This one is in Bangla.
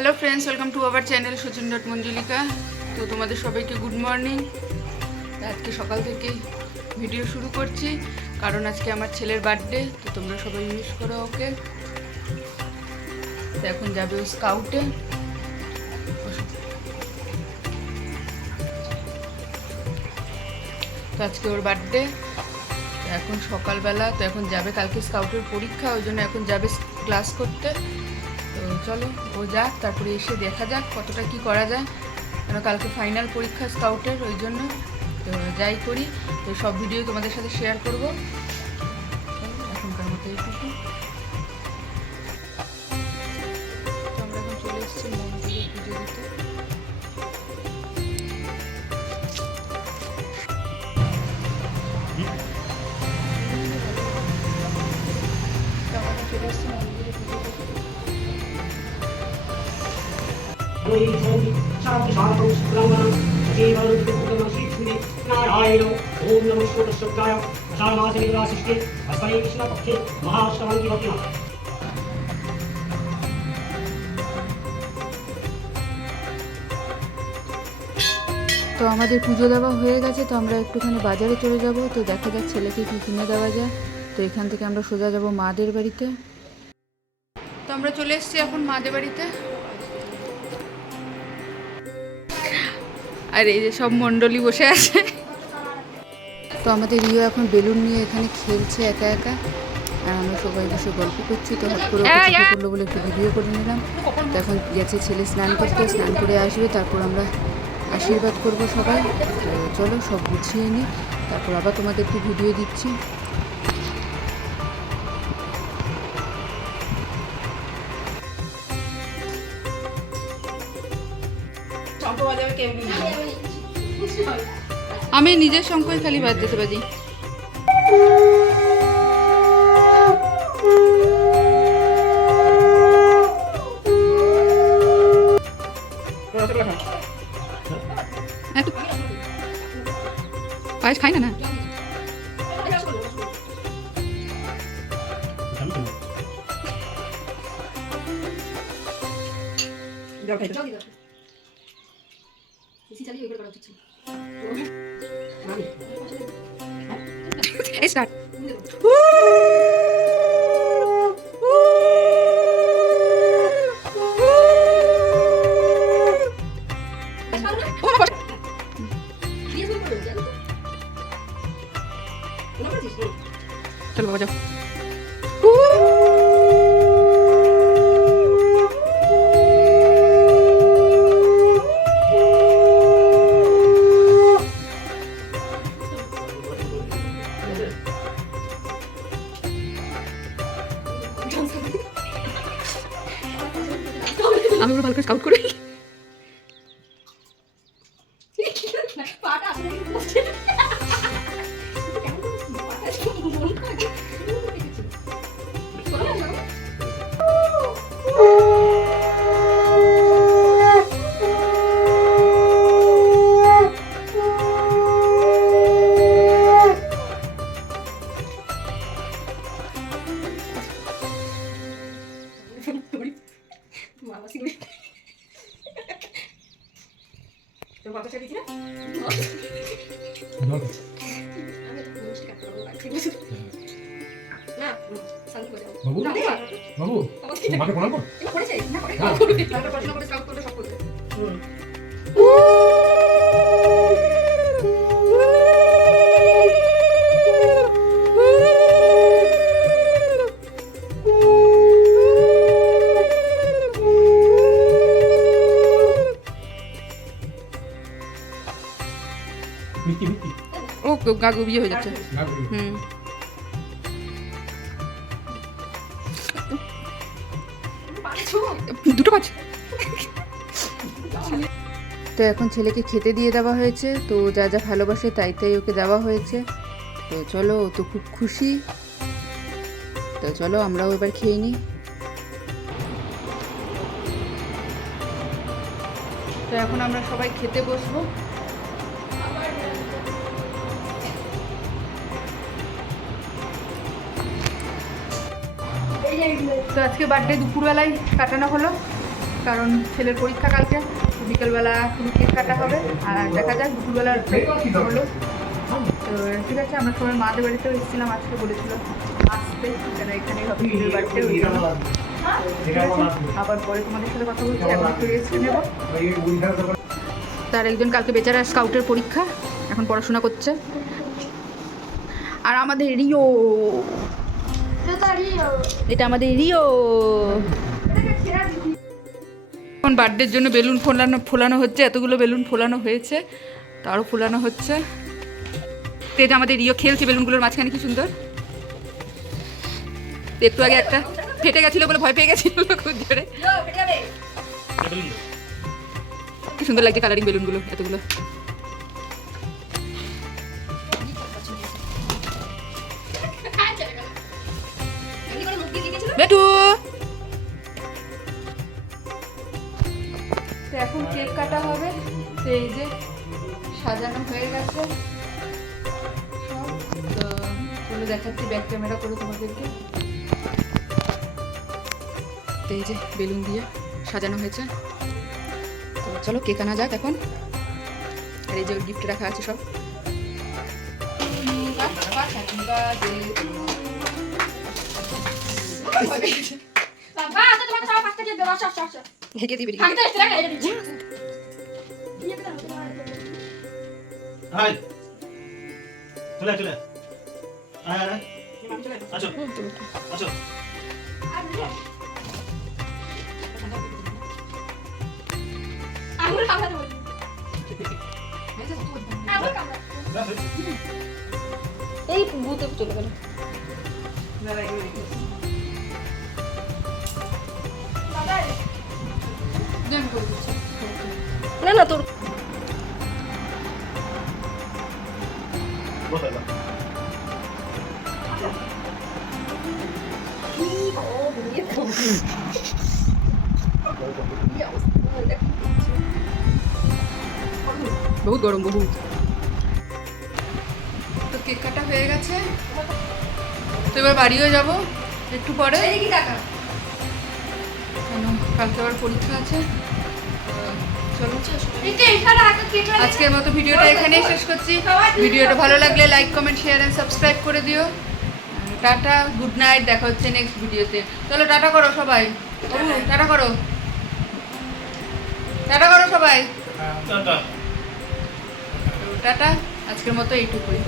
Hello friends, welcome to our channel Sachin Manjulika. তো তোমাদের সবাইকে গুড মর্নিং। আজকে সকাল থেকে ভিডিও শুরু করছি কারণ আজকে আমার ছেলের বার্থডে। তো তোমরা সবাই উইশ করো ওকে। তো এখন যাবে ও স্কাউটে। তো আজকে ওর বার্থডে। এখন সকালবেলা, তো এখন যাবে, কালকে স্কাউটের পরীক্ষা, ওই জন্য এখন যাবে ক্লাস করতে। তো চলো ও যাক, তারপরে এসে দেখা যাক কতটা কি করা যায়, কারণ কালকে ফাইনাল পরীক্ষা স্কাউটের, ওই জন্য। তো যাই করি, তো সব ভিডিও তোমাদের সাথে শেয়ার করব। এখনকার মতো এইটুকু। তো আমরা এখন চলে এসেছি মন্দিরে পুজো দিতে। नारायण ओम नमः शिवाय अषाढ़मासे निराशिष्टे अस्मै कृष्णपक्षे महाश्रवन्ति भक्तिना। তো আমাদের পুজো দেওয়া হয়ে গেছে, তো আমরা একটুখানি বাজারে চলে যাব। তো দেখা যাক ছেলেকে কী কিনে দেওয়া যায়। তো এখান থেকে আমরা সোজা যাব মাদের বাড়িতে। তো আমরা চলে এসেছি এখন মাদের বাড়িতে। আর এই যে সব মণ্ডলী বসে আছে। তো আমাদের রিও এখন বেলুন নিয়ে এখানে খেলছে একা একা, আর আমরা সবাই বসে গল্প করছি। তো হট করে ওকে করলো বলে একটু ভিডিও করে নিলাম। তো এখন গেছে ছেলে স্নান করতে, স্নান করে আসবে, তারপর আমরা আশীর্বাদ করব সবাই। তো চলো সব গুছিয়ে নিই, তারপর আবার তোমাদেরকে ভিডিও দিচ্ছি। আমি নিজের শঙ্কই খালি বাদ দিতে পারি। পায়েস খাই না না। স্টার্ট। চলো বাবা যাও। আমি ওরা ভালো করে স্কাউট করি। বাবু মাকে প্রণাম কর। ও গাগু বিয়ে হয়ে যাচ্ছে। হুম, দুটো পাচ্ছি। তো এখন ছেলেকে খেতে দিয়ে দেওয়া হয়েছে। তো যা যা ভালোবাসে তাই তাই ওকে দেওয়া হয়েছে। তো চলো, ও তো খুব খুশি। তো চলো আমরাও এবার খেয়ে নিই। তো এখন আমরা সবাই খেতে বসবো। তো আজকে বার্থডে দুপুরবেলায় কাটানো হলো। কারণ ছেলের পরীক্ষা কালকে, বিকেলবেলা শুধু কেক কাটা হবে আর দেখা যাক দুপুরবেলার হলো। তো ঠিক আছে, আমরা সবাই মাদের বাড়িতেও এসেছিলাম, আজকে বলেছিল আসতে, কেন এখানেই হবে দিদির বাড়িতে, ওই জন্য। ঠিক আছে, আবার পরে তোমাদের সাথে কথা বলছি, এখন একটু রেস্ট নেবো। তার একজন কালকে বেচারা স্কাউটের পরীক্ষা, এখন পড়াশোনা করছে। আর আমাদের রিও, এটা আমাদের রিও। এখন বার্থডের জন্য বেলুন ফোলানো হচ্ছে, এতগুলো বেলুন ফোলানো হয়েছে, তারও ফোলানো হচ্ছে। তেজ আমাদের রিও খেলছে বেলুনগুলোর মাঝখানে, কি সুন্দর। একটু আগে একটা ফেটে গেছিল বলে ভয় পেয়ে গেছিল খুব জোরে। কি সুন্দর লাগছে কালারিং বেলুনগুলো এতগুলো। বেটু, তো এখন কেক কাটা হবে। তো এই যে সাজানো হয়ে গেছে সব, তো চলো দেখাচ্ছি ব্যাক ক্যামেরা করে তোমাদেরকে। তো এই যে বেলুন দিয়ে সাজানো হয়েছে, তো চলো কেক আনা যাক এখন। আর এই যে গিফট রাখা আছে সব। হাই চলে চলে আয় আয় আচ্ছা আচ্ছা এই ভূতে চলে গেল। না না তোর বহুত গরম, বহুত। তো কেক কাটা হয়ে গেছে, তো এবার বাড়িও যাব একটু পরে। কেন কালকে আবার পরীক্ষা আছে। চলো, আজকের মতো ভিডিওটা এখানেই শেষ করছি। ভিডিওটা ভালো লাগলে like, comment, share and subscribe করে দিও। টাটা, গুড নাইট, দেখা হচ্ছে নেক্সট ভিডিওতে। চলো টাটা করো সবাই, টাটা করো, টাটা করো সবাই, টাটা। আজকের মতো এইটুকুই।